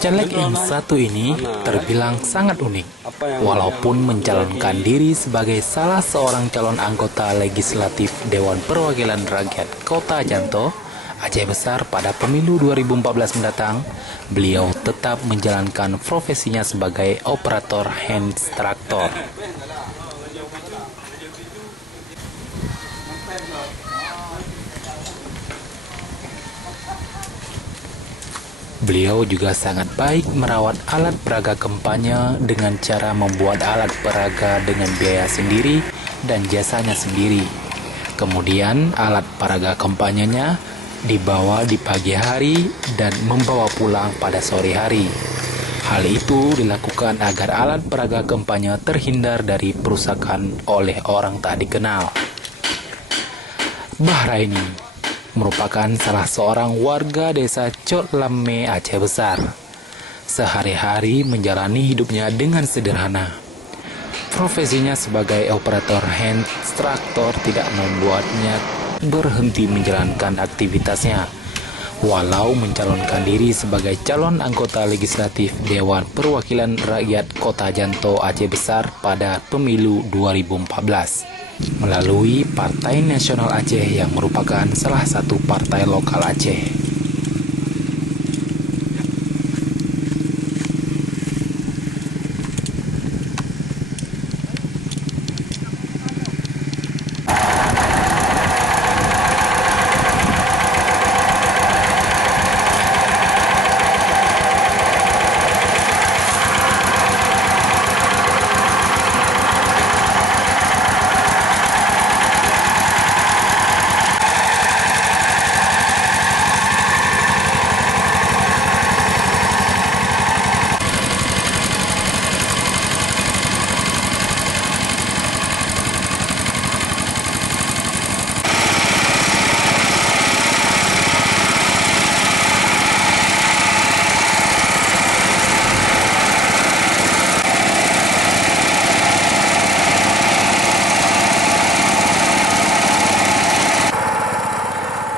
Caleg yang satu ini terbilang sangat unik, walaupun mencalonkan diri sebagai salah seorang calon anggota legislatif Dewan Perwakilan Rakyat Kota Janto, Aceh Besar pada pemilu 2014 mendatang. Beliau tetap menjalankan profesinya sebagai operator hand traktor. Beliau juga sangat baik merawat alat peraga kampanye dengan cara membuat alat peraga dengan biaya sendiri dan jasanya sendiri. Kemudian alat peraga kampanyenya dibawa di pagi hari dan membawa pulang pada sore hari. Hal itu dilakukan agar alat peraga kampanye terhindar dari perusakan oleh orang tak dikenal. Bahraini merupakan salah seorang warga desa Cot Lamme, Aceh Besar. Sehari-hari menjalani hidupnya dengan sederhana. Profesinya sebagai operator hand traktor tidak membuatnya berhenti menjalankan aktivitasnya. Walau mencalonkan diri sebagai calon anggota legislatif Dewan Perwakilan Rakyat Kota Janto, Aceh Besar pada pemilu 2014. Melalui Partai Nasional Aceh yang merupakan salah satu partai lokal Aceh.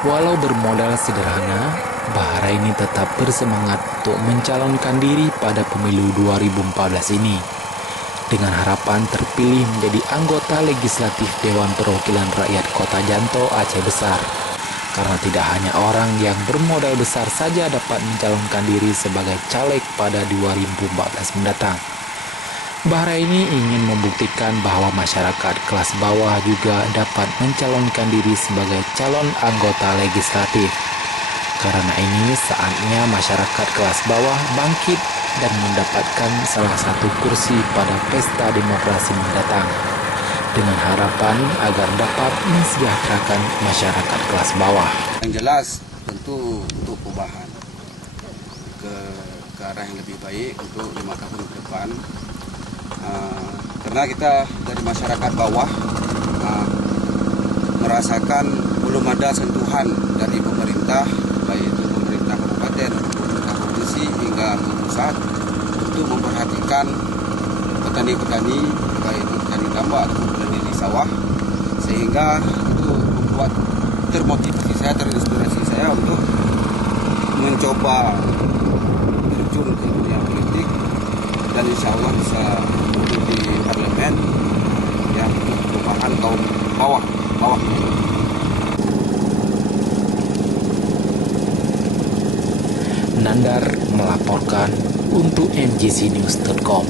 Walau bermodal sederhana, Bahraini tetap bersemangat untuk mencalonkan diri pada pemilu 2014 ini, dengan harapan terpilih menjadi anggota legislatif Dewan Perwakilan Rakyat Kota Janto, Aceh Besar. Karena tidak hanya orang yang bermodal besar saja dapat mencalonkan diri sebagai caleg pada 2014 mendatang. Bahraini ingin membuktikan bahwa masyarakat kelas bawah juga dapat mencalonkan diri sebagai calon anggota legislatif. Karena ini saatnya masyarakat kelas bawah bangkit dan mendapatkan salah satu kursi pada pesta demokrasi mendatang, dengan harapan agar dapat mensejahterakan masyarakat kelas bawah. Yang jelas tentu untuk perubahan ke arah yang lebih baik untuk 5 tahun ke depan. Karena kita dari masyarakat bawah merasakan belum ada sentuhan dari pemerintah, baik itu pemerintah kabupaten, pemerintah provinsi hingga pusat, untuk memperhatikan petani-petani, baik itu petani tambak atau petani di sawah, sehingga itu membuat terinspirasi saya untuk mencoba terjun ke dunia politik dan insya Allah bisa di parlemen yang perubahan kaum bawah. Nandar melaporkan untuk mgcnews.com.